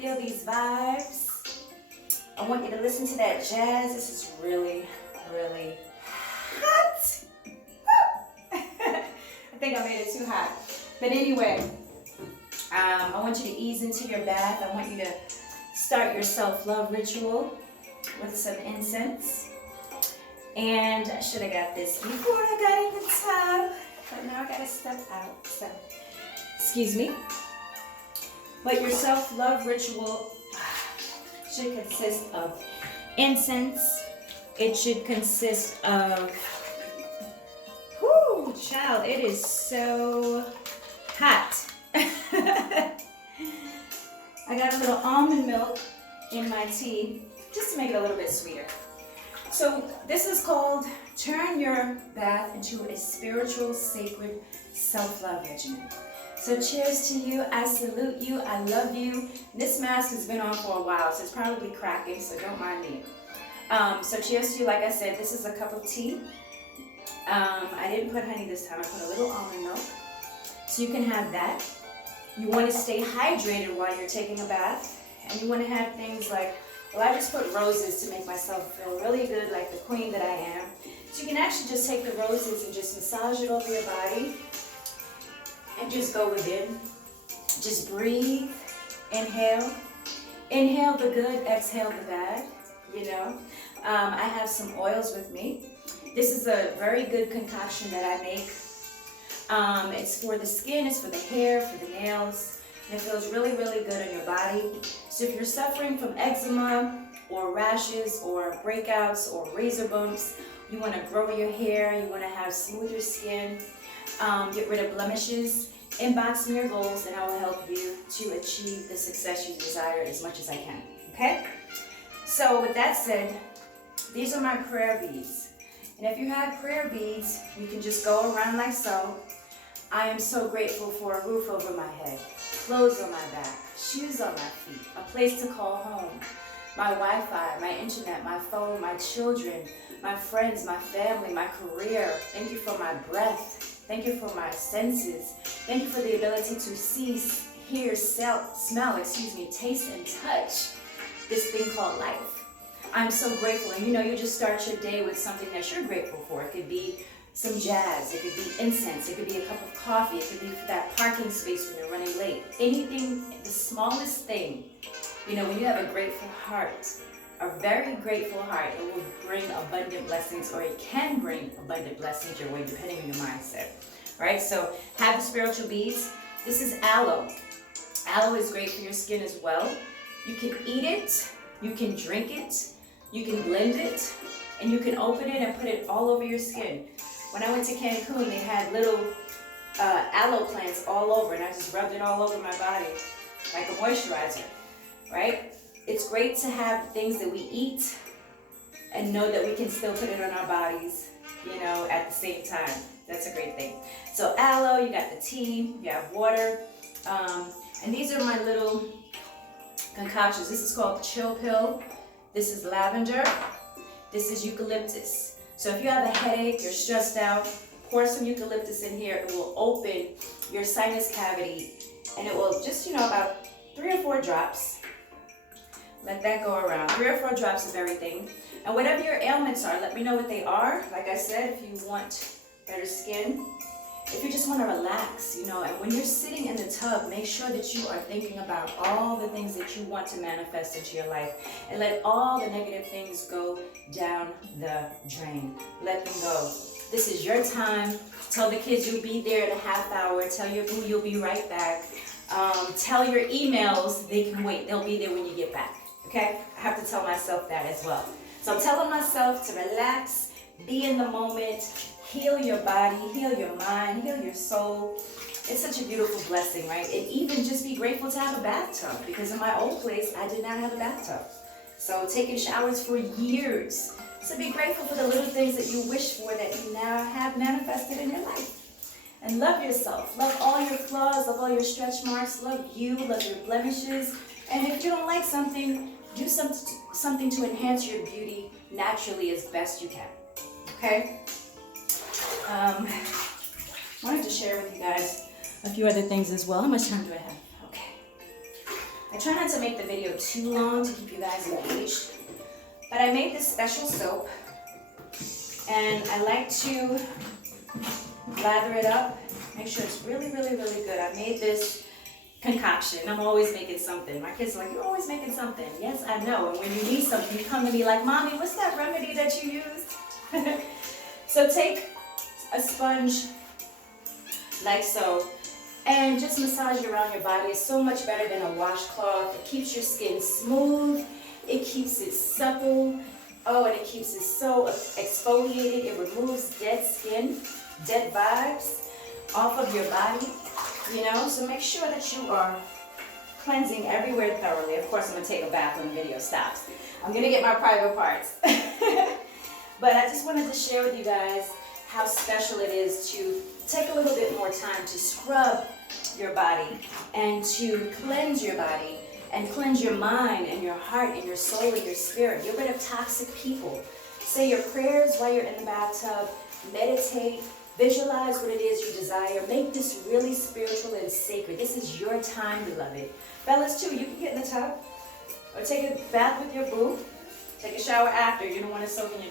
Feel these vibes. I want you to listen to that jazz. This is really, really hot. I think I made it too hot. But anyway, I want you to ease into your bath. I want you to start your self-love ritual with some incense. And I should have got this before I got in the tub, but now I gotta step out, so excuse me. But your self-love ritual should consist of incense. It should consist of, whoo, child, it is so hot. I got a little almond milk in my tea, just to make it a little bit sweeter. So this is called Turn Your Bath into a Spiritual, Sacred Self-Love Regimen. So cheers to you, I salute you, I love you. This mask has been on for a while, so it's probably cracking, so don't mind me. So cheers to you, like I said, this is a cup of tea. I didn't put honey this time, I put a little almond milk. So you can have that. You want to stay hydrated while you're taking a bath, and you want to have things like, well, I just put roses to make myself feel really good, like the queen that I am. So you can actually just take the roses and just massage it over your body and just go within. Just breathe, inhale. Inhale the good, exhale the bad, you know. I have some oils with me. This is a very good concoction that I make. It's for the skin, it's for the hair, for the nails. And it feels really, really good on your body. So if you're suffering from eczema or rashes or breakouts or razor bumps, you want to grow your hair, you want to have smoother skin, get rid of blemishes, inbox me your goals, and I will help you to achieve the success you desire as much as I can, okay? So with that said, these are my prayer beads. And if you have prayer beads, you can just go around like so. I am so grateful for a roof over my head, clothes on my back, shoes on my feet, a place to call home, my Wi-Fi, my internet, my phone, my children, my friends, my family, my career. Thank you for my breath. Thank you for my senses. Thank you for the ability to see, hear, smell, taste and touch this thing called life. I'm so grateful. And you know, you just start your day with something that you're grateful for. It could be some jazz, it could be incense, it could be a cup of coffee, it could be for that parking space when you're running late. Anything, the smallest thing, you know, when you have a grateful heart, a very grateful heart, it will bring abundant blessings, or it can bring abundant blessings your way depending on your mindset, right? So have the spiritual beads. This is aloe. Aloe is great for your skin as well. You can eat it, you can drink it, you can blend it, and you can open it and put it all over your skin. When I went to Cancun, they had little aloe plants all over, and I just rubbed it all over my body like a moisturizer, right? It's great to have things that we eat and know that we can still put it on our bodies, you know, at the same time. That's a great thing. So aloe, you got the tea, you have water, and these are my little concoctions. This is called Chill Pill. This is lavender. This is eucalyptus. So if you have a headache, you're stressed out, pour some eucalyptus in here. It will open your sinus cavity, and it will just, you know, about 3 or 4 drops. Let that go around. 3 or 4 drops of everything. And whatever your ailments are, let me know what they are. Like I said, if you want better skin, if you just want to relax, you know, and when you're sitting in the tub, make sure that you are thinking about all the things that you want to manifest into your life, and let all the negative things go down the drain. Let them go. This is your time. Tell the kids you'll be there in a half hour. Tell your boo you'll be right back. Tell your emails they can wait. They'll be there when you get back. Okay? I have to tell myself that as well. So I'm telling myself to relax, be in the moment, heal your body, heal your mind, heal your soul. It's such a beautiful blessing, right? And even just be grateful to have a bathtub, because in my old place, I did not have a bathtub. So taking showers for years. So be grateful for the little things that you wish for that you now have manifested in your life. And love yourself. Love all your flaws, love all your stretch marks, love you, love your blemishes. And if you don't like something, do something to enhance your beauty naturally as best you can. Okay? Wanted to share with you guys a few other things as well. How much time do I have? Okay. I try not to make the video too long to keep you guys engaged. But I made this special soap, and I like to lather it up, make sure it's really, really, really good. I made this concoction. I'm always making something. My kids are like, you're always making something. Yes, I know. And when you need something, you come to me like, Mommy, what's that remedy that you used? So take a sponge like so, and just massage it around your body. It's so much better than a washcloth. It keeps your skin smooth. It keeps it supple. Oh, and it keeps it so exfoliated. It removes dead skin, dead vibes off of your body, you know? So make sure that you are cleansing everywhere thoroughly. Of course, I'm gonna take a bath when the video stops. I'm gonna get my private parts. But I just wanted to share with you guys how special it is to take a little bit more time to scrub your body and to cleanse your body and cleanse your mind and your heart and your soul and your spirit. Get rid of toxic people. Say your prayers while you're in the bathtub. Meditate. Visualize what it is you desire. Make this really spiritual and sacred. This is your time, beloved. Fellas, too, you can get in the tub or take a bath with your boo. Take a shower after. You don't want to soak in your